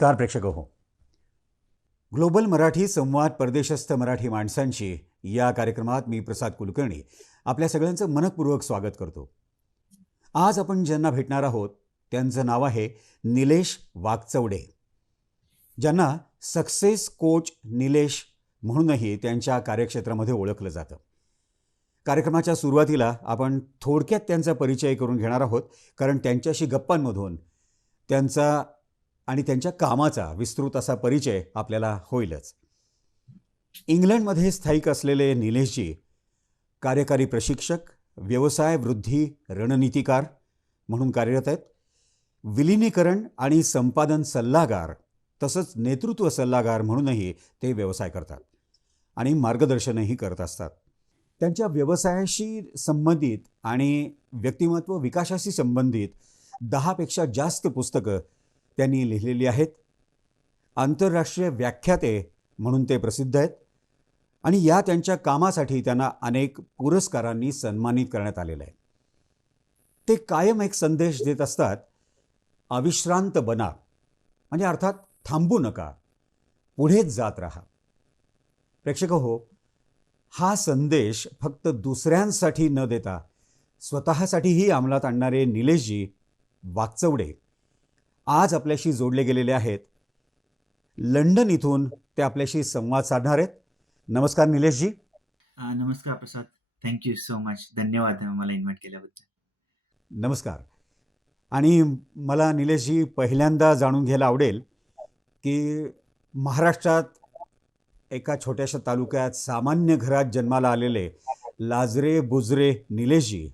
नमस्कार प्रेक्षक हो ग्लोबल मराठी संवाद परदेशस्थ मराठी माणसांशी या कार्यक्रमात मी प्रसाद कुलकर्णी आपल्या सगळ्यांचं मनपूर्वक स्वागत करतो. आज आपण ज्यांना भेटणार आहोत त्यांचं नाव आहे निलेश वागचवडे ज्यांना सक्सेस कोच निलेश म्हणूनही त्यांच्या कार्यक्षेत्रामध्ये ओळखलं जातं. कार्यक्रमाच्या सुरुवातीला आपण थोडक्यात त्यांचा परिचय करून घेणार आहोत कारण त्यांच्याशी गप्पांमधून त्यांचा आणि त्यांच्या कामाचा विस्तृत असा परिचय आपल्याला होईलच. इंग्लंडमध्ये स्थायिक असलेले निलेशजी कार्यकारी प्रशिक्षक व्यवसाय वृद्धी रणनीतिकार म्हणून कार्यरत आहेत. विलिनीकरण आणि संपादन सल्लागार तसंच नेतृत्व सल्लागार म्हणूनही ते व्यवसाय करतात आणि मार्गदर्शनही करत असतात. त्यांच्या व्यवसायाशी संबंधित आणि व्यक्तिमत्व विकासाशी संबंधित दहापेक्षा जास्त पुस्तकं त्यांनी लिहिलेली आहेत. आंतरराष्ट्रीय व्याख्याते म्हणून ते प्रसिद्ध आहेत. आणि या त्यांच्या कामासाठी त्यांना अनेक पुरस्कारांनी सन्मानित करण्यात आलेलं आहे. ते कायम एक संदेश देत असतात अविश्रांत बना. म्हणजे अर्थात थांबू नका. पुढेच जात राहा. प्रेक्षक हो हा संदेश फक्त दुसऱ्यांसाठी न देता स्वतःसाठीही अंमलात आणणारे निलेशजी वाकचवडे आज आपल्याशी जोडले गेलेले आहेत. लंडन इथून ते आपल्याशी संवाद साधणार आहेत. नमस्कार निलेशजी. नमस्कार प्रसाद. थँक्यू सो मच धन्यवाद मला इन्व्हाइट केल्याबद्दल. नमस्कार. आणि मला निलेशजी पहिल्यांदा जाणून घ्यायला आवडेल की महाराष्ट्रात एका छोट्याशा तालुक्यात सामान्य घरात जन्माला आलेले लाजरे बुजरे निलेशजी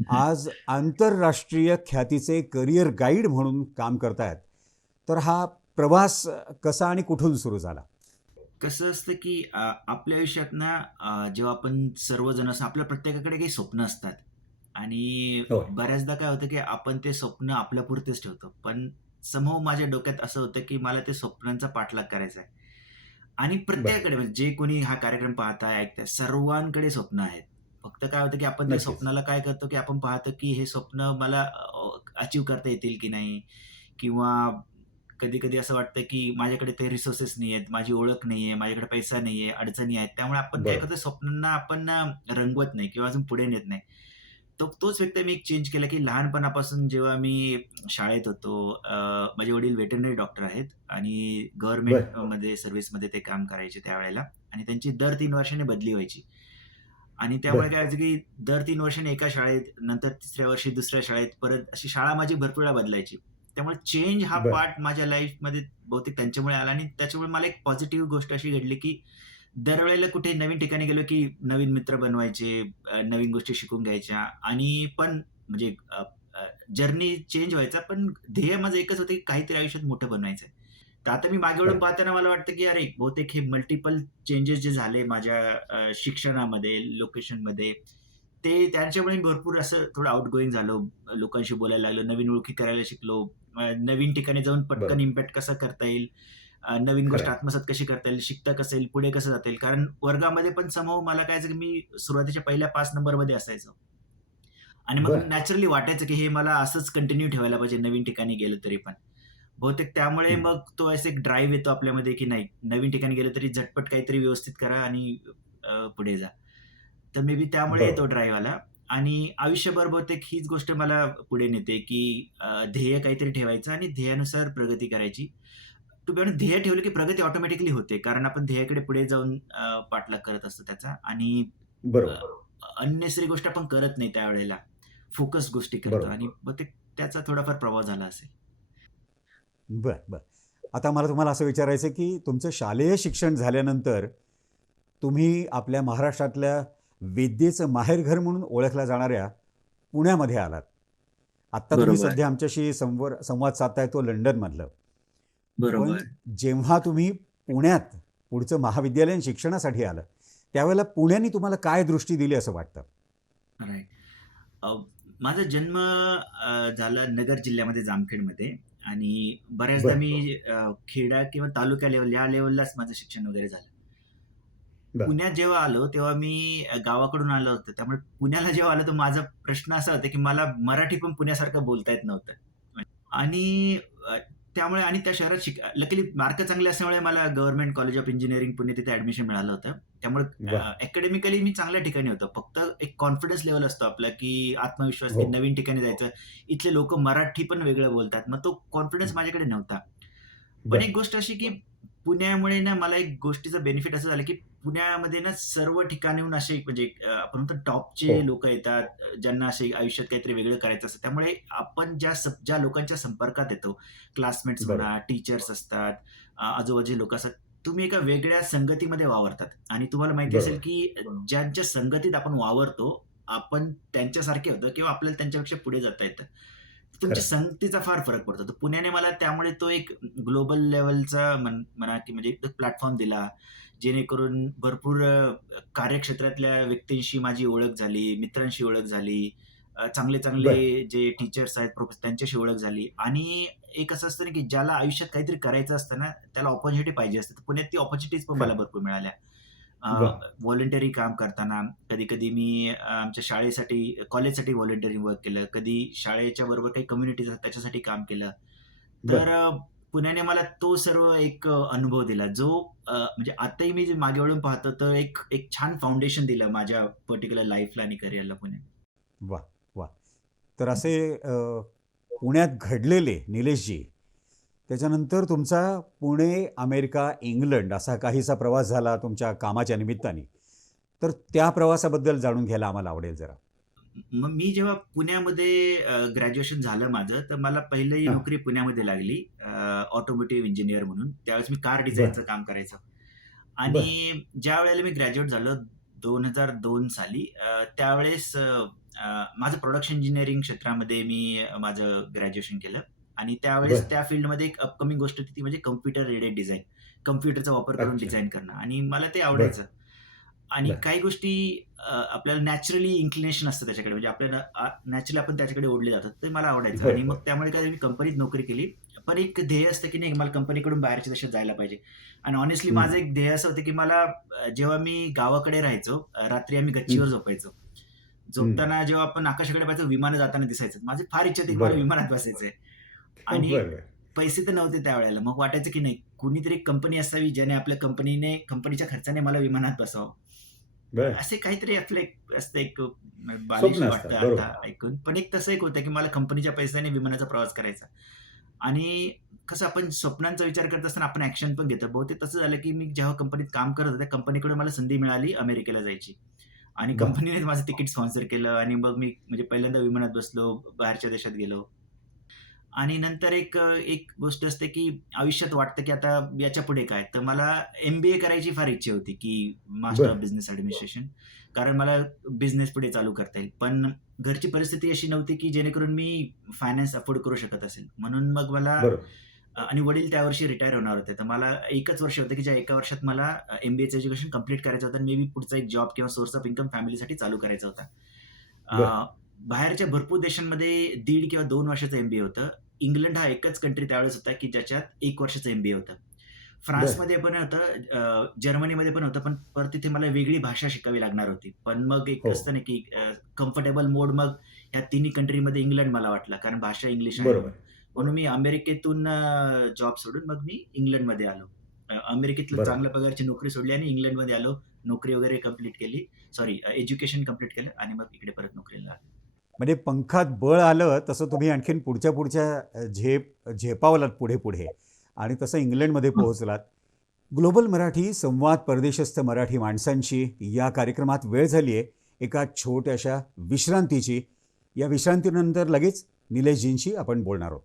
आज आंतरराष्ट्रीय ख्यातीचे करिअर गाईड म्हणून काम करतायत. तर हा प्रवास कसा आणि कुठून सुरू झाला? कसं असतं की आपल्या आयुष्यात ना जेव्हा आपण सर्वजण असं आपल्या प्रत्येकाकडे काही स्वप्न असतात. आणि होय. बऱ्याचदा काय होतं की आपण ते स्वप्न आपल्यापुरतेच ठेवतो. पण समूह माझ्या डोक्यात असं होतं की मला ते स्वप्नांचा पाठलाग करायचा आहे आणि प्रत्येकाकडे म्हणजे जे कोणी हा कार्यक्रम पाहताय ऐकताय सर्वांकडे स्वप्न आहेत. फक्त काय होतं की आपण त्या नक्कीच. स्वप्नाला काय करतो की आपण पाहतो की हे स्वप्न मला अचीव करता येतील की नाही? किंवा कधी कधी असं वाटतं की माझ्याकडे ते रिसोर्सेस नाही आहेत माझी ओळख नाही आहे माझ्याकडे पैसा नाही आहे अडचणी आहेत. त्यामुळे आपण काय. करतो स्वप्नांना आपण ना रंगवत नाही किंवा अजून पुढे नेत नाही. तो तोच व्यक्त मी एक चेंज केला की लहानपणापासून जेव्हा मी शाळेत होतो अं, माझे वडील वेटरनरी डॉक्टर आहेत आणि गव्हर्नमेंटमध्ये सर्व्हिसमध्ये ते काम करायचे त्यावेळेला. आणि त्यांची दर तीन वर्षांनी बदली व्हायची. आणि त्यामुळे. काय व्हायचं की दर तीन वर्षांनी एका शाळेत नंतर तिसऱ्या वर्षी दुसऱ्या शाळेत परत अशी शाळा माझी भरपूर वेळा बदलायची त्यामुळे चेंज हा. पार्ट माझ्या लाईफमध्ये बहुतेक त्यांच्यामुळे आला आणि त्याच्यामुळे मला एक पॉझिटिव्ह गोष्ट अशी घडली की दरवेळेला कुठे नवीन ठिकाणी गेलो की नवीन मित्र बनवायचे नवीन गोष्टी शिकून घ्यायच्या आणि पण म्हणजे जर्नी चेंज व्हायचा पण ध्येय माझं एकच होतं की काहीतरी आयुष्यात मोठं बनवायचं आहे तर आता मी मागे वळून बरं. पाहताना मला वाटतं की अरे बहुतेक हे मल्टिपल चेंजेस जे झाले माझ्या शिक्षणामध्ये लोकेशनमध्ये ते त्यांच्यामुळे भरपूर असं थोडं आउट गोईंग झालो. लोकांशी बोलायला लागलो नवीन ओळखी करायला शिकलो. नवीन ठिकाणी जाऊन. पटकन इम्पॅक्ट कसा करता येईल? नवीन गोष्ट. आत्मसात कशी करता येईल? शिकता कसं येईल? पुढे कसं जाता येईल? कारण वर्गामध्ये पण समूह मला काय की मी सुरुवातीच्या पहिल्या पाच नंबरमध्ये असायचो. आणि मग. नॅचरली वाटायचं की हे मला असंच कंटिन्यू ठेवायला पाहिजे नवीन ठिकाणी गेलं तरी पण. बहुतेक त्यामुळे. मग तो असं एक ड्राईव्ह येतो आपल्यामध्ये की नाही नवीन ठिकाणी गेलं तरी झटपट काहीतरी व्यवस्थित करा आणि पुढे जा. तर मे बी त्यामुळे बरोबर. तो ड्राईव्ह आला. आणि आयुष्यभर बहुतेक हीच गोष्ट मला पुढे नेते की ध्येय काहीतरी ठेवायचं आणि ध्येयानुसार प्रगती करायची. टू बी ध्येय ठेवलं की प्रगती ऑटोमॅटिकली होते कारण आपण ध्येयाकडे पुढे जाऊन पाठलाग करत असतो त्याचा. आणि अननेसरी गोष्ट आपण करत नाही त्यावेळेला. फोकस गोष्टी करतो. आणि बहुतेक त्याचा थोडाफार प्रभाव झाला असेल. बर बर. आता मला तुम्हाला असं विचारायचं आहे की तुमचं शालेय शिक्षण झाल्यानंतर तुम्ही आपल्या महाराष्ट्रातल्या विद्येचं माहेरघर म्हणून ओळखल्या जाणाऱ्या पुण्यामध्ये आलात. आत्ता तुम्ही. सध्या आमच्याशी संवर संवाद साधताय तो लंडनमधलं. पण बरोबर जेव्हा तुम्ही पुण्यात पुढचं महाविद्यालयीन शिक्षणासाठी आलं त्यावेळेला पुण्याने तुम्हाला काय दृष्टी दिली असं वाटतं? माझा जन्म झाला नगर जिल्ह्यामध्ये जामखेडमध्ये. आणि बऱ्याचदा. मी खेडा किंवा तालुका लेवल या लेवललाच माझं शिक्षण वगैरे झालं. पुण्यात जेव्हा आलो तेव्हा मी गावाकडून आलो होतो त्यामुळे पुण्याला जेव्हा आलो तर माझा प्रश्न असा होता की मला मराठी पण पुण्यासारखं बोलता येत नव्हतं आणि त्यामुळे आणि त्या शहरात शिक लकीली मार्क चांगले असल्यामुळे मला government college of engineering Pune तिथे ऍडमिशन मिळालं होतं त्यामुळे. अकॅडमिकली मी चांगल्या ठिकाणी होतो फक्त एक कॉन्फिडन्स लेवल असतो आपला की आत्मविश्वास की हो. नवीन ठिकाणी जायचं इथले लोक मराठी पण वेगळं बोलतात मग तो कॉन्फिडन्स माझ्याकडे नव्हता पण. एक गोष्ट अशी की पुण्यामुळे ना मला एक गोष्टीचं बेनिफिट असं झालं की पुण्यामध्ये ना सर्व ठिकाणहून असे म्हणजे आपण म्हणतो टॉपचे हो. लोक येतात ज्यांना असे आयुष्यात काहीतरी वेगळं करायचं असतं त्यामुळे आपण ज्या ज्या लोकांच्या संपर्कात येतो क्लासमेट्स. म्हणा टीचर्स असतात आजूबाजूचे लोक असतात तुम्ही एका वेगळ्या संगतीमध्ये वावरतात आणि तुम्हाला माहिती. असेल की ज्यांच्या संगतीत आपण वावरतो आपण त्यांच्यासारखे होतो किंवा आपल्याला त्यांच्यापेक्षा पुढे जाता येतं तुमच्या. संगतीचा फार फरक पडतो तर पुण्याने मला त्यामुळे तो एक ग्लोबल लेवलचा म्हण- की म्हणजे प्लॅटफॉर्म दिला जेणेकरून भरपूर कार्यक्षेत्रातल्या व्यक्तींशी माझी ओळख झाली मित्रांशी ओळख झाली चांगले चांगले जे टीचर्स आहेत प्रोफेसर त्यांच्याशी ओळख झाली. आणि एक असं असतं ना की ज्याला आयुष्यात काहीतरी करायचं असतं ना त्याला ऑपॉर्च्युनिटी पाहिजे असते. तर पुण्यात ती ऑपॉर्च्युनिटीज पण मला भरपूर मिळाल्या. व्हॉलेंटरी काम करताना कधी कधी मी आमच्या शाळेसाठी कॉलेजसाठी व्हॉलेंटरी वर्क केलं. कधी शाळेच्या बरोबर काही कम्युनिटीज त्याच्यासाठी काम केलं. तर पुण्याने मला तो सर्व एक अनुभव दिला. जो म्हणजे आताही मी मागे वळून पाहतो तर एक एक छान फाउंडेशन दिलं माझ्या पर्टिक्युलर लाईफला आणि करिअरला पुणे वा वा. तर असे पुण्यात घडलेले निलेशजी त्याच्यानंतर तुमचा पुणे अमेरिका इंग्लंड असा काहीसा प्रवास झाला तुमच्या कामाच्या निमित्ताने. तर त्या प्रवासाबद्दल जाणून घ्यायला आम्हाला आवडेल जरा. मग मी जेव्हा पुण्यामध्ये ग्रॅज्युएशन झालं माझं तर मला पहिली हा. नोकरी पुण्यामध्ये लागली ऑटोमोटिव्ह इंजिनियर म्हणून. त्यावेळेस मी कार डिझाईनचं काम करायचं. आणि ज्या वेळेला मी ग्रॅज्युएट झालो दोन हजार दोन साली त्यावेळेस माझं प्रोडक्शन इंजिनिअरिंग क्षेत्रामध्ये मी माझं ग्रॅज्युएशन केलं. आणि त्यावेळेस. त्या फील्डमध्ये एक अपकमिंग गोष्ट होती ती म्हणजे कम्प्युटर रिलेटेड डिझाईन कम्प्युटरचा वापर करून. डिझाईन करणं. आणि मला ते आवडायचं. आणि. काही गोष्टी आपल्याला नॅचरली इन्क्लिनेशन असतं त्याच्याकडे. म्हणजे आपल्याला नॅचरली आपण त्याच्याकडे ओढले जातात ते मला आवडायचं. आणि मग. त्यामुळे काय मी कंपनीत नोकरी केली. पण एक ध्येय असतं की नाही मला कंपनीकडून बाहेरच्या देशात जायला पाहिजे. आणि ऑनेस्टली. माझं एक ध्येय असं होतं की मला जेव्हा मी गावाकडे राहायचो रात्री आम्ही गच्चीवर झोपायचो. झोपताना जेव्हा आपण आकाशाकडे पाहायचो विमानं जाताना दिसायचं. माझी फार इच्छा होती की मला बरोबर. विमानात बसायचंय. आणि बरं. पैसे तर नव्हते त्यावेळेला. मग वाटायचं की नाही कुणीतरी कंपनी असावी ज्याने आपल्या कंपनीने कंपनीच्या खर्चाने मला विमानात बसावं. बरं. असे काहीतरी आपलं एक असतं एक बालिश स्वप्न वाटतं बरोबर. आता ऐकून. पण एक तसं एक होतं की मला कंपनीच्या पैशाने विमानाचा प्रवास करायचा. आणि कसं आपण स्वप्नांचा विचार करत असताना आपण ऍक्शन पण घेतो. बहुतेक तसं झालं की मी जेव्हा कंपनीत काम करत होतो त्या कंपनीकडे मला संधी मिळाली अमेरिकेला जायची. आणि. कंपनीने माझं तिकीट स्पॉन्सर केलं आणि मग मी म्हणजे पहिल्यांदा विमानात बसलो बाहेरच्या देशात गेलो आणि नंतर एक एक गोष्ट असते की आयुष्यात वाटतं की आता याच्यापुढे काय तर मला एम बी ए करायची फार इच्छा होती की मास्टर बरं. ऑफ बिझनेस ॲडमिनिस्ट्रेशन कारण मला बिझनेस पुढे चालू करता येईल पण घरची परिस्थिती अशी नव्हती की जेणेकरून मी फायनान्स अफोर्ड करू शकत असेल म्हणून मग मला बरोबर. आणि वडील त्या वर्षी रिटायर होणार होते. तर मला एकच वर्ष होतं की ज्या एका वर्षात मला एम बी एचं एज्युकेशन कंप्लीट करायचं होतं मे बी पुढचा एक जॉब किंवा सोर्स ऑफ इन्कम फॅमिलीसाठी चालू करायचा होता. बाहेरच्या भरपूर देशांमध्ये दीड किंवा दोन वर्षाचं एम बी ए होतं. इंग्लंड हा एकच कंट्री त्यावेळेस होता की ज्याच्यात एक वर्षाचं एम बी ए होतं. फ्रान्समध्ये पण होतं जर्मनीमध्ये पण होतं पण परत तिथे मला वेगळी भाषा शिकावी लागणार होती. पण मग एक हो. असतं ना की कम्फर्टेबल मोड मग या तिन्ही कंट्रीमध्ये इंग्लंड मला वाटला. कारण भाषा इंग्लिश आहे. बरोबर. म्हणून मी अमेरिकेतून जॉब सोडून मग मी इंग्लंडमध्ये आलो. अमेरिकेतलं. चांगल्या पगारची नोकरी सोडली आणि इंग्लंडमध्ये आलो. नोकरी वगैरे कंप्लीट केली. सॉरी एज्युकेशन कंप्लीट केलं आणि मग इकडे परत नोकरीला आलो. म्हणजे पंखात बळ आलं तसं तुम्ही आणखीन पुढच्या पुढच्या झेप झेपावलात पुढे पुढे. आणि तसं इंग्लंडमध्ये पोहोचलात. ग्लोबल मराठी संवाद परदेशस्थ मराठी माणसांची या कार्यक्रमात वेळ झाली आहे एका छोट्याशा विश्रांतीची. या विश्रांतीनंतर लगेच निलेशजींशी आपण बोलणार आहोत.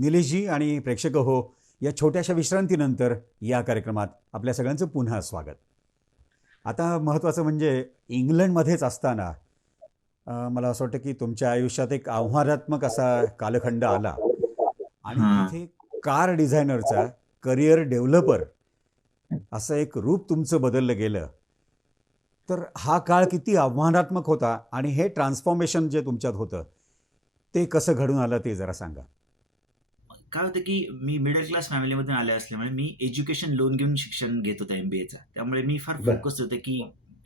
निलेशजी आणि प्रेक्षक हो या छोट्याशा विश्रांतीनंतर या कार्यक्रमात आपल्या सगळ्यांचं पुन्हा स्वागत. आता महत्त्वाचं म्हणजे इंग्लंडमध्येच असताना मला असं वाटतं की तुमच्या आयुष्यात एक आव्हानात्मक असा कालखंड आला. आणि. तिथे कार डिझायनरचा करिअर डेव्हलपर असं एक रूप तुमचं बदललं गेलं. तर हा काळ किती आव्हानात्मक होता आणि हे ट्रान्सफॉर्मेशन जे तुमच्यात होतं ते कसं घडून आलं ते जरा सांगा. काय होतं की मी मिडल क्लास फॅमिलीमधून आले असल्यामुळे मी एज्युकेशन लोन घेऊन शिक्षण घेत होतो एमबीएचा त्यामुळे मी फार. फोकस होते की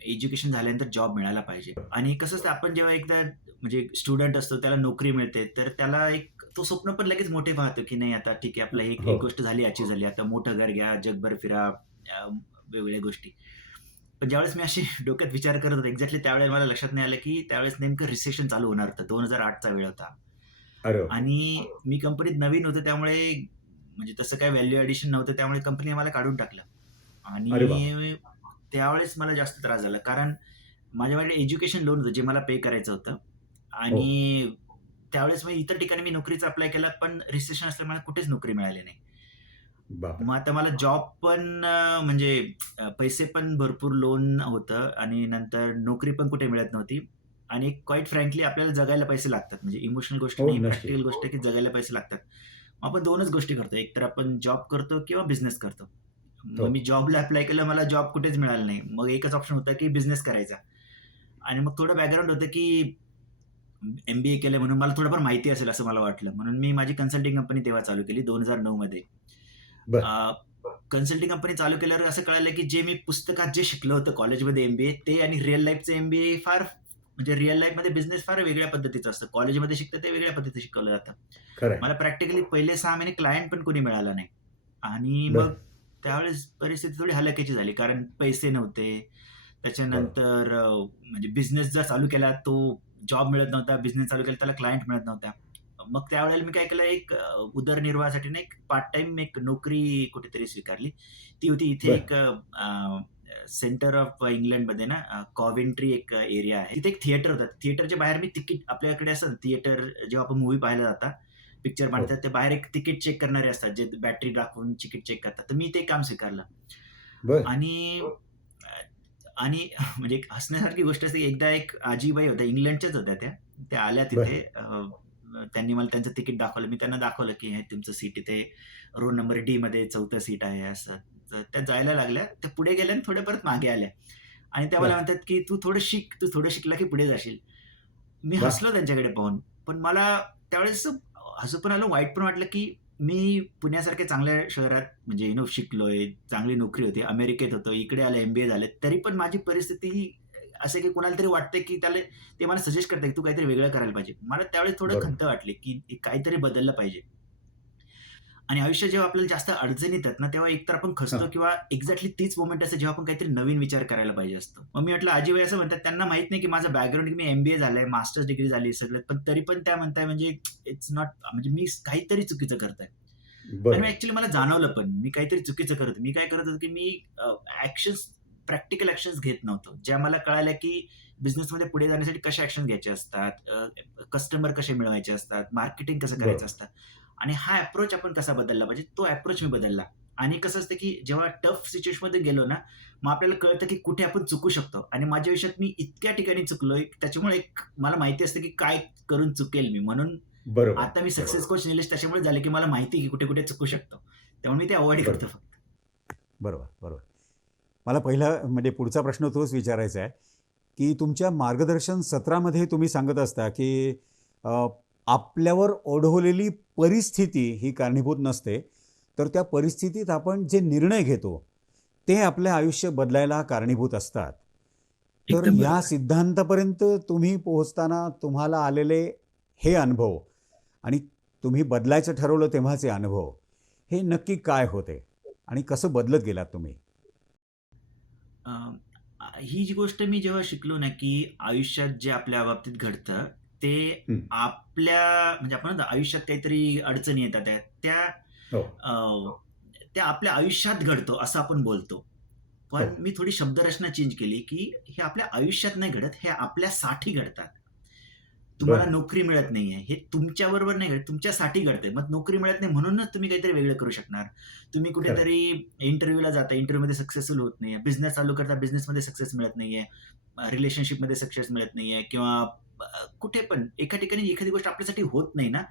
एज्युकेशन झाल्यानंतर जॉब मिळाला पाहिजे. आणि कसं असतं आपण जेव्हा एकदा म्हणजे स्टुडंट असतो त्याला नोकरी मिळते तर त्याला एक तो स्वप्न पण लगेच मोठे पाहतो की नाही आता ठीक आहे आपलं एक हो. एक गोष्ट झाली अचीव झाली आता मोठं घर घ्या जगभर फिरा वेगवेगळ्या गोष्टी. पण ज्यावेळेस मी अशी डोक्यात विचार करत होतो एक्झॅक्टली त्यावेळेस मला लक्षात नाही आलं की त्यावेळेस नेमकं रिसेशन चालू होणार होतं. दोन हजार आठचा वेळ होता. अरे वा. आणि मी कंपनीत नवीन होतो त्यामुळे म्हणजे तसं काय व्हॅल्यू ॲडिशन नव्हतं त्यामुळे कंपनी मला काढून टाकलं. अरे आणि त्यावेळेस मला जास्त त्रास झाला कारण माझ्याकडे एज्युकेशन लोन होतं जे मला पे करायचं होतं. आणि त्यावेळेस मी इतर ठिकाणी मी नोकरीचा अप्लाय केला पण रिसेशन असल्यामुळे कुठेच नोकरी मिळाली नाही. मग आता मला जॉब पण अं, म्हणजे अं, पैसे पण भरपूर लोन होतं आणि नंतर नोकरी पण कुठे मिळत नव्हती. आणि क्वाईट फ्रँकली आपल्याला जगायला पैसे लागतात. म्हणजे इमोशनल गोष्ट हो, नाही. प्रॅक्टिकल गोष्ट की जगायला पैसे लागतात. मग आपण दोनच गोष्टी करतो. एक तर आपण जॉब करतो किंवा बिझनेस करतो. मग हो. मी जॉबला अप्लाय केलं मला जॉब कुठेच मिळाला नाही. मग एकच ऑप्शन होता की बिझनेस करायचा. आणि मग थोडं बॅकग्राऊंड होतं की एम बी ए केलं म्हणून मला थोडंफार माहिती असेल असं मला वाटलं. म्हणून मी माझी कन्सल्टिंग कंपनी तेव्हा चालू केली दोन हजार नऊ मध्ये. कन्सल्टिंग कंपनी चालू केल्यावर असं कळालं की जे मी पुस्तकात जे शिकलं होतं कॉलेजमध्ये एमबीए ते आणि रिअल लाईफचं एमबीए फार म्हणजे रिअल लाईफमध्ये बिझनेस फार वेगळ्या पद्धतीचं असतं. कॉलेजमध्ये शिकतं ते वेगळ्या पद्धतीचं शिकवलं जातं. मला प्रॅक्टिकली पहिले सहा महिने क्लायंट पण कोणी मिळाला नाही. आणि. मग त्यावेळेस परिस्थिती थोडी हलाखीची झाली. कारण पैसे नव्हते. त्याच्यानंतर म्हणजे बिझनेस जर चालू केला तो जॉब मिळत नव्हता. बिझनेस चालू केला त्याला क्लायंट मिळत नव्हता. मग त्यावेळेला मी काय केलं एक उदरनिर्वाहासाठी ना एक पार्ट टाइम एक नोकरी कुठेतरी स्वीकारली. ती होती इथे. एक सेंटर ऑफ इंग्लंडमध्ये ना कॉव्हेंट्री एक एरिया आहे. तिथे एक थिएटर होता. थिएटरच्या बाहेर मी तिकीट आपल्याकडे असं थिएटर जेव्हा आपण मूवी पाहायला जाता पिक्चर मांडतात ते बाहेर एक तिकीट चेक करणारे असतात जे बॅटरी दाखवून तिकीट चेक करतात. तर मी ते काम स्वीकारलं. आणि आणि म्हणजे एक हसण्यासारखी गोष्ट असते एकदा एक आजीबाई होत्या इंग्लंडच्याच होत्या त्या. त्या आल्या तिथे त्यांनी मला त्यांचं तिकीट दाखवलं. मी त्यांना दाखवलं की हे तुमचं सीट इथे रोड नंबर डी मध्ये चौथं सीट आहे असं. त्या जायला लागल्या त्या पुढे गेल्या आणि थोड्या परत मागे आल्या आणि त्या मला. म्हणतात की तू थोडं शिक तू थोडं शिकला की पुढे जाशील मी. हसलो त्यांच्याकडे पाहून पण मला त्यावेळेस हसू पण आलं वाईट पण वाटलं की मी पुण्यासारख्या चांगल्या शहरात म्हणजे यु नो शिकलोय चांगली नोकरी होती अमेरिकेत होतो इकडे आलं एमबीए झालं तरी पण माझी परिस्थिती असे की कोणाला तरी वाटते की त्याला ते मला सजेस्ट करते की तू काहीतरी वेगळं करायला पाहिजे मला त्यावेळेस थोडं. खंत वाटली की काहीतरी बदललं पाहिजे आणि आयुष्यात जेव्हा आपल्याला जास्त अडचणी येतात ना तेव्हा एकतर आपण खचतो हा. किंवा एक्झॅक्टली तीच मोमेंट असते जेव्हा आपण काहीतरी नवीन विचार करायला पाहिजे असतो मग मी म्हटलं आजीबाई असं म्हणतात त्यांना माहीत नाही की माझं बॅकग्राऊंड की मी एमबीए झालंय मास्टर्स डिग्री झाली सगळं पण तरी पण त्या म्हणताय म्हणजे इट्स नॉट म्हणजे मी काहीतरी चुकीचं करताय आणि ऍक्च्युली मला जाणवलं पण मी काहीतरी चुकीचं करत. मी काय करत होतो की मी ऍक्शन्स प्रॅक्टिकल ऍक्शन्स घेत नव्हतो ज्या मला कळाल्या की बिझनेसमध्ये पुढे जाण्यासाठी कशा ऍक्शन घ्यायचे असतात कस्टमर कसे मिळवायचे असतात मार्केटिंग कसं करायचं बरोबर. आणि हा अप्रोच आपण कसा बदलला? पाहिजे तो अप्रोच मी बदलला. आणि कसं असतं की जेव्हा टफ सिच्युएशनमध्ये गेलो ना मग आपल्याला कळतं की कुठे आपण चुकू शकतो. आणि माझ्या आयुष्यात मी इतक्या ठिकाणी चुकलोय त्याच्यामुळे एक मला माहिती असतं की काय करून चुकेल मी. म्हणून बरोबर. आता मी सक्सेस कोच निलेश त्याच्यामुळे झाले की मला माहिती की कुठे कुठे चुकू शकतो. त्यामुळे मी ते अवॉइड करतो फक्त. बरोबर बरोबर. मला पहिला म्हणजे पुढचा प्रश्न तोच विचारायचा आहे की तुमच्या मार्गदर्शन सत्रामध्ये तुम्ही सांगत असता की आपल्यावर ओढवलेली परिस्थिती ही कारणीभूत नसते. तर त्या परिस्थितीत आपण जे निर्णय घेतो ते आपले आयुष्य बदलायला कारणीभूत असतात. तर या. सिद्धांतापर्यंत तुम्ही पोहोचताना तुम्हाला आलेले हे अनुभव आणि तुम्ही बदलायचं ठरवलं तेव्हाचे अनुभव हे नक्की काय होते आणि कसं बदलत गेलात तुम्ही? ही जी गोष्ट मी जेव्हा शिकलो ना की आयुष्यात जे आपल्या बाबतीत घडतं ते. आपल्या म्हणजे आपण म्हणतो आयुष्यात काहीतरी अडचणी येतात त्या- त्या हो. अं, त्या आपल्या आयुष्यात घडतो असं आपण बोलतो. पण हो. मी थोडी शब्दरचना चेंज केली की हे आपल्या आयुष्यात नाही घडत हे आपल्यासाठी घडतात. तुम्हाला बरं. नोकरी मिळत नाहीये हे तुमच्या बरोबर नाही घडत तुमच्यासाठी घडते मग नोकरी मिळत नाही म्हणूनच तुम्ही काहीतरी वेगळं करू शकणार. तुम्ही कुठेतरी इंटरव्ह्यूला जाता इंटरव्ह्यूमध्ये सक्सेसफुल होत नाहीये. बिझनेस चालू करता बिझनेसमध्ये सक्सेस मिळत नाहीये. रिलेशनशिपमध्ये सक्सेस मिळत नाहीये किंवा कुठे पण एका ठिकाणी एखादी गोष्ट आपल्यासाठी होत नाही ना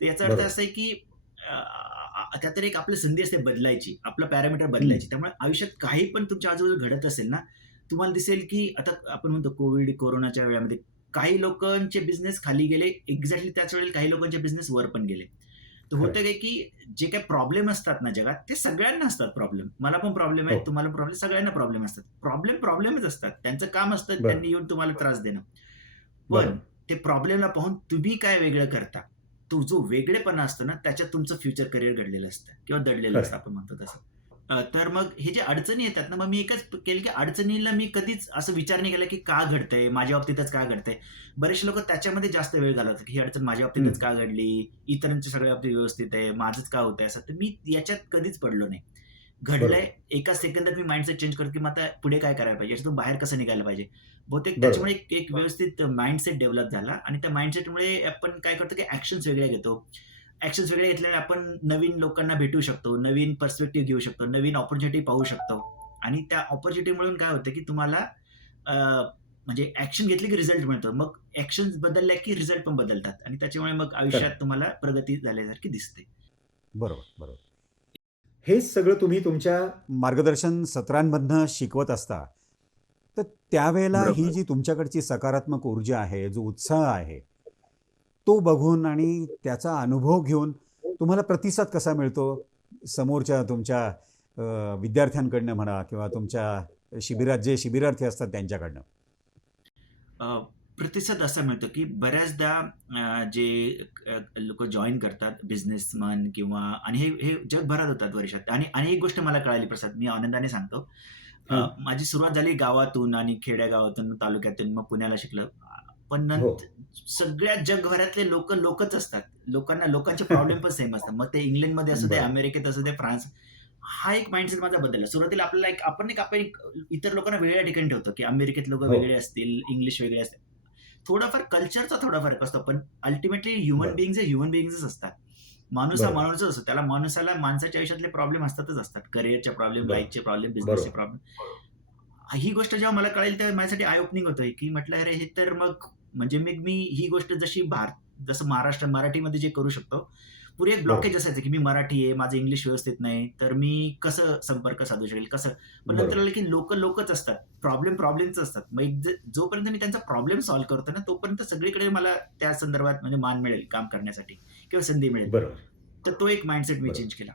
तर याचा अर्थ. असा आहे की त्यात एक आपली संधी असते बदलायची आपलं पॅरामीटर बदलायची त्यामुळे आयुष्यात काही पण तुमच्या आजूबाजूला घडत असेल ना तुम्हाला दिसेल की आता आपण म्हणतो कोविड कोरोनाच्या वेळामध्ये काही लोकांचे बिझनेस खाली गेले एक्झॅक्टली त्याच वेळेला काही लोकांचे बिझनेस वर पण गेले तर होतं काय की जे काही प्रॉब्लेम असतात ना जगात ते सगळ्यांना असतात प्रॉब्लेम मला पण प्रॉब्लेम आहे हो. तुम्हाला प्रॉब्लेम सगळ्यांना प्रॉब्लेम असतात प्रॉब्लेम प्रॉब्लेमच असतात त्यांचं काम असतं. त्यांनी येऊन तुम्हाला त्रास देणं. पण ते प्रॉब्लेमला पाहून तुम्ही काय वेगळं करता? तो जो वेगळेपणा असतो ना त्याच्यात तुमचं फ्युचर करिअर घडलेलं असतं किंवा दडलेलं. असतं आपण म्हणतो तसं. तर मग हे जे अडचणी येतात ना मग मी एकच केलं की अडचणीला मी कधीच असं विचार नाही केला की का घडतंय माझ्या बाबतीतच का घडतंय. बरेचसे लोक त्याच्यामध्ये जास्त वेळ घालवतात की ही अडचण माझ्या बाबतीतच का घडली इतरांच्या सगळ्या बाबतीत व्यवस्थित आहे माझंच का होतंय असं. तर मी याच्यात कधीच पडलो नाही. घडलंय एका सेकंदात मी माइंडसेट चेंज करतो की मग आता पुढे काय करायला पाहिजे? याच्यातून बाहेर कसं निघायला पाहिजे? बहुतेक. त्याच्यामुळे एक- एक व्यवस्थित माइंडसेट डेव्हलप झाला आणि त्या माइंडसेटमुळे आपण काय करतो की ऍक्शन्स वेगळे घेतो. ऍक्शन्स वेगळे घेतल्याने आपण नवीन लोकांना भेटू शकतो नवीन पर्स्पेक्टिव्ह घेऊ शकतो नवीन ऑपॉर्च्युनिटी पाहू शकतो. आणि त्या ऑपॉर्च्युनिटी मिळून काय होतं की तुम्हाला म्हणजे ऍक्शन घेतली की रिझल्ट मिळतो. मग ऍक्शन बदलल्या की रिझल्ट पण बदलतात. आणि त्याच्यामुळे मग आयुष्यात तुम्हाला प्रगती झाल्यासारखी दिसते. बरोबर बरोबर. हेच सगळं तुम्ही तुमच्या मार्गदर्शन सत्रांमधनं शिकवत असता तर त्यावेळेला. ही जी तुमच्याकडची सकारात्मक ऊर्जा आहे जो उत्साह आहे तो बघून आणि त्याचा अनुभव घेऊन तुम्हाला प्रतिसाद कसा मिळतो? समोरच्या तुमच्या विद्यार्थ्यांकडनं म्हणा किंवा तुमच्या शिबिरात जे शिबिरार्थी असतात त्यांच्याकडनं. प्रतिसाद असा मिळतो की बऱ्याचदा जे लोक जॉईन करतात बिझनेसमन किंवा आणि हे हे जगभरात होतात वर्षात. आणि आणि एक गोष्ट मला कळाली प्रसाद मी आनंदाने सांगतो. हं. माझी सुरुवात झाली गावातून आणि खेड्या गावातून तालुक्यातून मग पुण्याला शिकलं पण हो. नंतर सगळ्या जगभरातले लोक लोकच असतात लोकांना लोकांचे प्रॉब्लेम पण सेम असतात मग ते इंग्लंडमध्ये असू दे बरं. अमेरिकेत असू दे फ्रान्स हा एक माइंडसेट माझा बदलला सुरुवातीला आपल्याला एक आपण एक आपण एक इतर लोकांना वेगळ्या ठिकाणी ठेवतो की अमेरिकेत लोक हो. वेगळे असतील इंग्लिश वेगळे असतील थोडाफार कल्चरचा थोडा फरक असतो पण अल्टिमेटली ह्युमन बरं. हे ह्युमन बिईंगच असतात माणूस हा. माणूसच असतो त्याला माणसाला माणसाच्या आयुष्यातले प्रॉब्लेम असतातच असतात करिअरचे प्रॉब्लेम. लाईफचे प्रॉब्लेम बिझनेसचे. प्रॉब्लेम ही गोष्ट जेव्हा मला कळेल तेव्हा माझ्यासाठी आय ओपनिंग होतोय की म्हटलं अरे हे तर मग म्हणजे मग मी ही गोष्ट जशी भारत जसं महाराष्ट्र मराठीमध्ये जे करू शकतो पुढे एक ब्लॉकेज असायचं की मी मराठी आहे माझं इंग्लिश व्यवस्थित नाही तर मी कसं संपर्क साधू शकेल कसं? पण. नंतर आलं की लोक लोकच असतात प्रॉब्लेम प्रॉब्लेमच असतात. मग जोपर्यंत मी त्यांचा प्रॉब्लेम सॉल्व्ह करतो ना तोपर्यंत सगळीकडे मला त्या संदर्भात म्हणजे मान मिळेल काम करण्यासाठी किंवा संधी मिळेल. तर तो एक माइंडसेट मी. चेंज केला.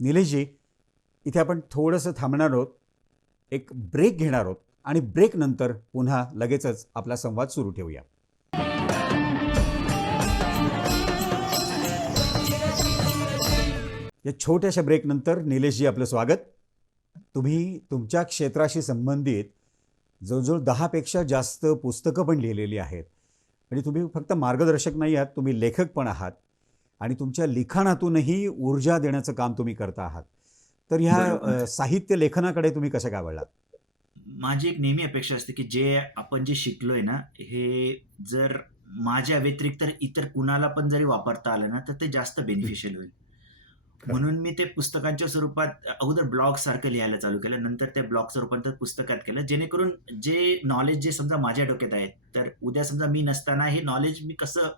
निलेशजी इथे आपण थोडंसं थांबणार आहोत एक ब्रेक घेणार आहोत आणि ब्रेक नंतर पुन्हा लगेचच आपला संवाद सुरू ठेवूया. या छोट्याशा ब्रेकनंतर निलेशजी आपलं स्वागत. तुम्ही तुमच्या क्षेत्राशी संबंधित जवळजवळ दहापेक्षा जास्त पुस्तकं पण लिहिलेली आहेत. आणि तुम्ही फक्त मार्गदर्शक नाही आहात तुम्ही लेखक पण आहात. आणि तुमच्या लिखाणातूनही ऊर्जा देण्याचं काम तुम्ही करता आहात. तर ह्या साहित्य लेखनाकडे तुम्ही कसं काय वळलात माझी एक नेहमी अपेक्षा असते की जे आपण जे शिकलोय ना हे जर माझ्या व्यतिरिक्त इतर कुणाला पण जरी वापरता आलं ना तर ते जास्त बेनिफिशियल होईल. म्हणून मी ते पुस्तकांच्या स्वरूपात अगोदर ब्लॉग सारखं लिहायला चालू केलं. नंतर त्या ब्लॉगचं रूपांतर पुस्तकात केलं. जेणेकरून जे नॉलेज जे समजा माझ्या डोक्यात आहे तर उद्या समजा मी नसताना हे नॉलेज मी कसं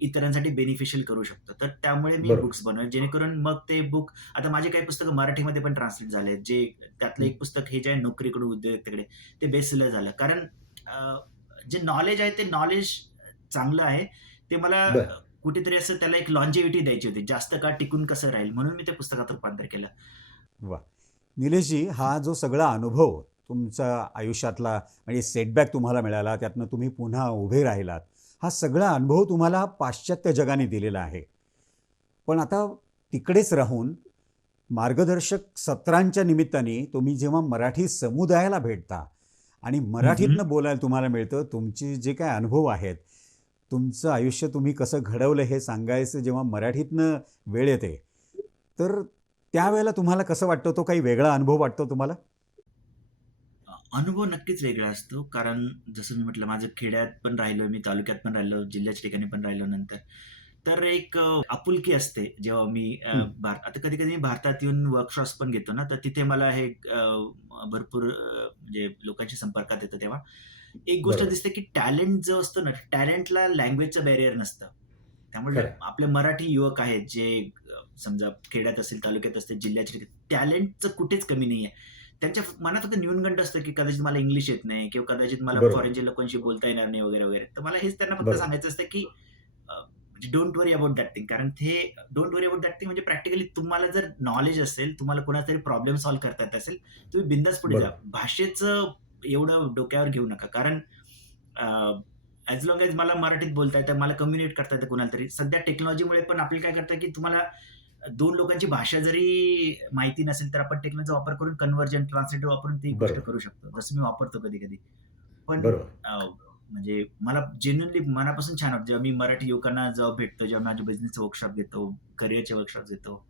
इतरांसाठी बेनिफिशियल करू शकतो? तर त्यामुळे मी. बुक्स बनवले. जेणेकरून मग ते बुक आता माझे काही पुस्तकं मराठीमध्ये पण ट्रान्सलेट झाले जे त्यातलं एक पुस्तक हे जे आहे नोकरीकडून उद्योजकतेकडे ते बेस्ट सेलर झालं. कारण जे नॉलेज आहे ते नॉलेज चांगलं आहे. ते मला. कुठेतरी असं त्याला एक लॉन्जेविटी द्यायची होती. जास्त काळ टिकून कसं राहील? म्हणून मी ते पुस्तकात रूपांतर केलं. वा. निलेशजी हा जो सगळा अनुभव तुमच्या आयुष्यातला म्हणजे सेटबॅक तुम्हाला मिळाला त्यातनं तुम्ही पुन्हा उभे राहिलात हा सगळा अनुभव तुम्हाला पाश्चात्य जगाने दिलेला आहे. पण आता तिकडेच राहून मार्गदर्शक सत्रांच्या निमित्ताने तुम्ही जेव्हा मराठी समुदायाला भेटता आणि मराठीतनं बोलायला तुम्हाला मिळतं तुमचे जे काय अनुभव आहेत तुमचं आयुष्य तुम्ही कसं घडवलं हे सांगायचं जेव्हा मराठीतनं वेळ येते. तर त्यावेळेला तुम्हाला कसं वाटतं? तो काही वेगळा अनुभव वाटतो तुम्हाला? अनुभव नक्कीच वेगळा असतो. कारण जसं मी म्हटलं माझं खेड्यात पण राहिलो मी तालुक्यात पण राहिलो जिल्ह्याच्या ठिकाणी पण राहिलो नंतर. तर एक आपुलकी असते जेव्हा मी. भार आता कधी कधी मी भारतात येऊन वर्कशॉप्स पण घेतो ना तर तिथे मला हे भरपूर म्हणजे लोकांच्या संपर्कात येतं तेव्हा. एक गोष्ट. दिसते की टॅलेंट जो असतो ना टॅलेंटला लँग्वेजचं बॅरियर नसतं त्यामुळे. आपले मराठी युवक आहेत जे समजा खेड्यात असतील तालुक्यात असतील जिल्ह्याच्या ठिकाणी टॅलेंटचं कुठेच कमी नाही आहे त्यांच्या मनात फक्त न्यूनगंड असतं की कदाचित मला इंग्लिश येत नाही किंवा कदाचित मला. फॉरेनच्या लोकांशी बोलता येणार नाही वगैरे वगैरे तर मला हेच त्यांना फक्त. सांगायचं असतं की don't worry about that thing कारण ते don't worry about that thing म्हणजे प्रॅक्टिकली तुम्हाला जर नॉलेज असेल तुम्हाला कोणाचा तरी प्रॉब्लेम सॉल्व्ह करता येत असेल तुम्ही बिंदास पुढे जा. भाषेचं एवढं डोक्यावर घेऊ नका. कारण ॲज लॉंग एज मला मराठीत बोलता येतं मला कम्युनिकेट करता येतं कोणाला तरी. सध्या टेक्नॉलॉजीमुळे पण आपल्याला काय करतं की तुम्हाला दोन लोकांची भाषा जरी माहिती नसेल तर आपण टेक्नॉलॉजीचा वापर करून कन्व्हर्जन ट्रान्सलेटर वापरून ती गोष्ट. करू शकतो. जसं मी वापरतो कधी कधी पण म्हणजे मला जेन्युनली मनापासून छान वाटतं. जेव्हा मी मराठी युवकांना जेव्हा भेटतो जेव्हा माझ्या बिझनेसचं वर्कशॉप घेतो करिअरचे वर्कशॉप घेतो.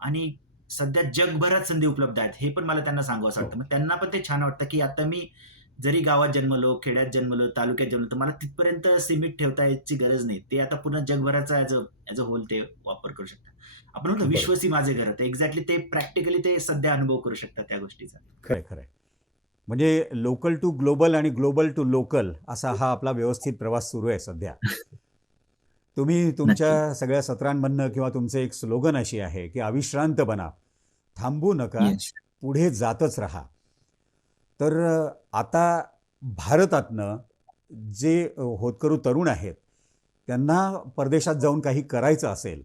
आणि सध्या जगभरात संधी उपलब्ध आहेत. हे पण मला त्यांना सांगू असं वाटतं. मग त्यांना पण ते छान वाटतं की आता मी जरी गावात जन्मलो खेड्यात जन्मलो तालुक्यात जन्मलो तर मला तिथपर्यंत सीमित ठेवता याची गरज नाही. ते आता पुन्हा जगभराचा as a as a whole ते वापर करू शकतात. आपण म्हणतो. विश्वसी माझे घर तर एक्झॅक्टली ते प्रॅक्टिकली ते सध्या अनुभव करू शकतात त्या गोष्टीचा. खरंय खरंय. म्हणजे लोकल टू ग्लोबल आणि ग्लोबल टू लोकल असा हा आपला व्यवस्थित प्रवास सुरू आहे सध्या. तुम्ही तुमच्या सगळ्या सत्रांमधनं किंवा तुमचं एक स्लोगन अशी आहे की अविश्रांत बना थांबू नका पुढे जातच राहा. तर आता भारतातनं जे होतकरू तरुण आहेत त्यांना परदेशात जाऊन काही करायचं असेल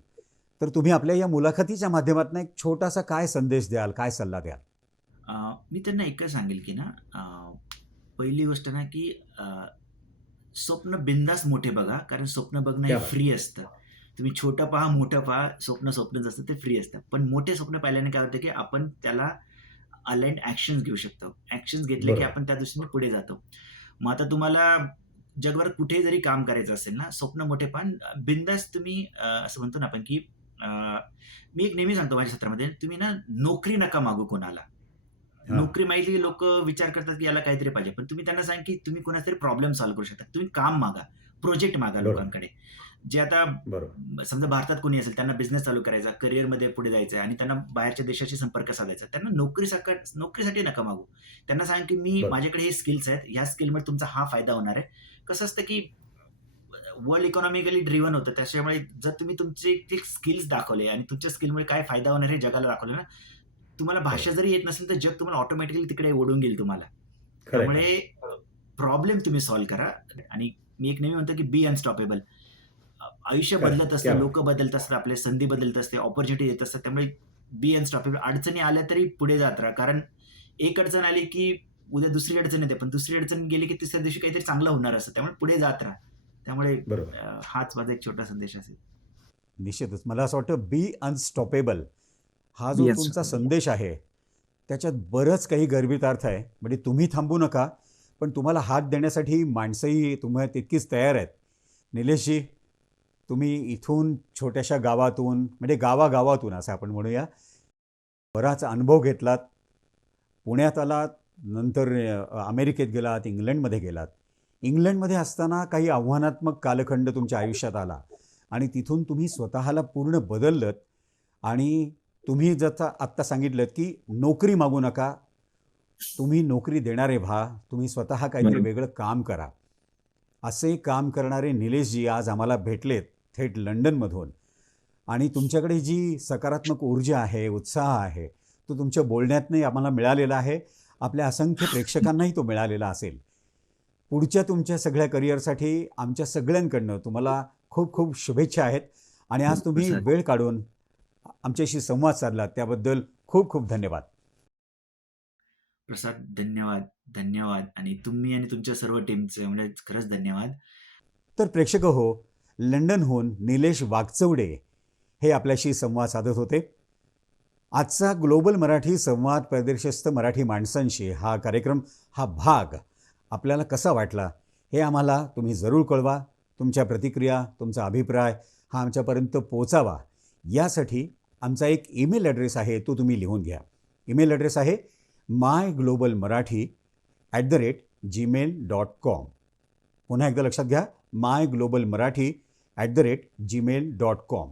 तर तुम्ही आपल्या या मुलाखतीच्या माध्यमातून एक छोटासा काय संदेश द्याल काय सल्ला द्याल? मी त्यांना एकच सांगेल की ना पहिली गोष्ट ना की स्वप्न बिंदास मोठे बघा कारण स्वप्न बघणं हे. फ्री असतं तुम्ही छोटं पहा मोठं पहा स्वप्न स्वप्नच असतं ते फ्री असतं पण मोठे स्वप्न पाहिल्याने काय होतं की आपण त्याला अलाइंड ॲक्शन्स घेऊ शकतो ॲक्शन्स घेतले की. आपण त्या दृष्टीने पुढे जातो मग आता तुम्हाला जगभरात कुठे जरी काम करायचं असेल ना स्वप्न मोठे पण बिंदास तुम्ही असं म्हणतो ना आपण की मी एक नेहमी सांगतो माझ्या सत्रामध्ये तुम्ही ना नोकरी नका मागू कोणाला. नोकरी माहिती लोक विचार करतात की याला काहीतरी पाहिजे. पण तुम्ही त्यांना सांग की तुम्ही कोणाचा तरी प्रॉब्लेम सॉल्व्ह करू शकता. तुम्ही काम मागा प्रोजेक्ट मागा. लोकांकडे. जे आता समजा भारतात कोणी असेल त्यांना बिझनेस चालू करायचा करिअरमध्ये पुढे जायचं आहे आणि त्यांना बाहेरच्या देशाशी संपर्क साधायचा त्यांना नोकरी नोकरीसाठी नका मागू. त्यांना सांग की मी. माझ्याकडे हे स्किल्स आहेत ह्या स्किलमुळे तुमचा हा फायदा होणार आहे. कसं असतं की वर्ल्ड इकॉनॉमिकली ड्रिव्हन होतं त्याच्यामुळे जर तुम्ही तुमचे स्किल्स दाखवले आणि तुमच्या स्किलमुळे काय फायदा होणार हे जगाला दाखवले ना तुम्हाला भाषा जरी येत नसेल तर जग तुम्हाला ऑटोमॅटिकली तिकडे ओढून घेईल तुम्हाला. त्यामुळे प्रॉब्लेम तुम्ही सॉल्व्ह करा. आणि मी एक नेहमी म्हणतो की बी अनस्टॉपेबल आयुष्य बदलत असतं. लोक बदलत असतात आपले संधी बदलत असते ऑपॉर्च्युनिटी येत असतात. त्यामुळे बी अनस्टॉपेबल अडचणी आल्या तरी पुढे जात राहा. कारण एक अडचण आली की उद्या दुसरी अडचण येते पण दुसरी अडचण गेली की तिसऱ्या दिवशी काहीतरी चांगलं होणार असतं. त्यामुळे पुढे जात राहा. त्यामुळे हाच माझा एक छोटा संदेश असेल. निश्चितच. मला असं वाटतं बी अनस्टॉपेबल हा जो. तुमचा संदेश आहे त्याच्यात बरंच काही गर्भितार्थ आहे. म्हणजे तुम्ही थांबू नका पण तुम्हाला हात देण्यासाठी माणसंही तुम्हाला तितकीच तयार आहेत. निलेशजी तुम्ही इथून छोट्याशा गावातून म्हणजे गावागावातून असं आपण म्हणूया बराच अनुभव घेतलात. पुण्यात आलात नंतर अमेरिकेत गेलात इंग्लंडमध्ये गेलात. इंग्लंडमध्ये असताना काही आव्हानात्मक कालखंड तुमच्या आयुष्यात आला आणि तिथून तुम्ही स्वतःला पूर्ण बदललत आणि तुम्ही जसं आत्ता सांगितलं की नोकरी मागू नका तुम्ही नोकरी देणारे व्हा तुम्ही स्वतः काहीतरी. वेगळं काम करा. असे काम करणारे निलेशजी आज आम्हाला भेटलेत थेट लंडनमधून. आणि तुमच्याकडे जी सकारात्मक ऊर्जा आहे उत्साह आहे तो तुमच्या बोलण्यातनंही आम्हाला मिळालेला आहे. आपल्या असंख्य प्रेक्षकांनाही तो मिळालेला असेल. पुढच्या तुमच्या सगळ्या करिअरसाठी आमच्या सगळ्यांकडनं तुम्हाला खूप खूप शुभेच्छा आहेत. आणि आज तुम्ही. वेळ काढून आमच्याशी संवाद साधला. त्याबद्दल खूप खूप धन्यवाद. प्रसाद धन्यवाद धन्यवाद. आणि तुम्ही आणि तुमच्या सर्व टीमचे म्हणजे खरंच धन्यवाद. तर प्रेक्षक हो लंडनहून निलेश वागचौडे हे आपल्याशी संवाद साधत होते. आजचा ग्लोबल मराठी संवाद परदेशस्थ मराठी माणसांशी हा कार्यक्रम हा भाग आपल्याला कसा वाटला हे आम्हाला तुम्ही जरूर कळवा. तुमच्या प्रतिक्रिया तुमचा अभिप्राय हा आमच्यापर्यंत पोचावा. यासाठी आमचा एक ईमेल ॲड्रेस आहे तो तुम्ही लिहून घ्या. ईमेल ॲड्रेस आहे my global Marathi at the rate Gmail dot com. पुन्हा एकदा लक्षात घ्या my global Marathi at the rate Gmail dot com.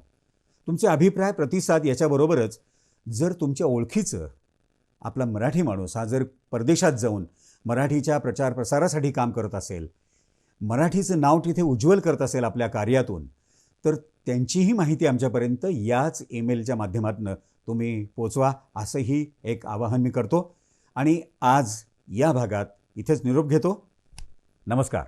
तुमचे अभिप्राय प्रतिसाद याच्याबरोबरच जर तुमच्या ओळखीचं आपला मराठी माणूस हा जर परदेशात जाऊन मराठीच्या प्रचार प्रसारासाठी काम करत असेल मराठीचं नाव तिथे उज्ज्वल करत असेल आपल्या कार्यातून तर त्यांचीही माहिती आमच्यापर्यंत याच ईमेलच्या माध्यमातून तुम्ही पोचवा असंही एक आवाहन मी करतो. आणि आज या भागात इथेच निरोप घेतो. नमस्कार.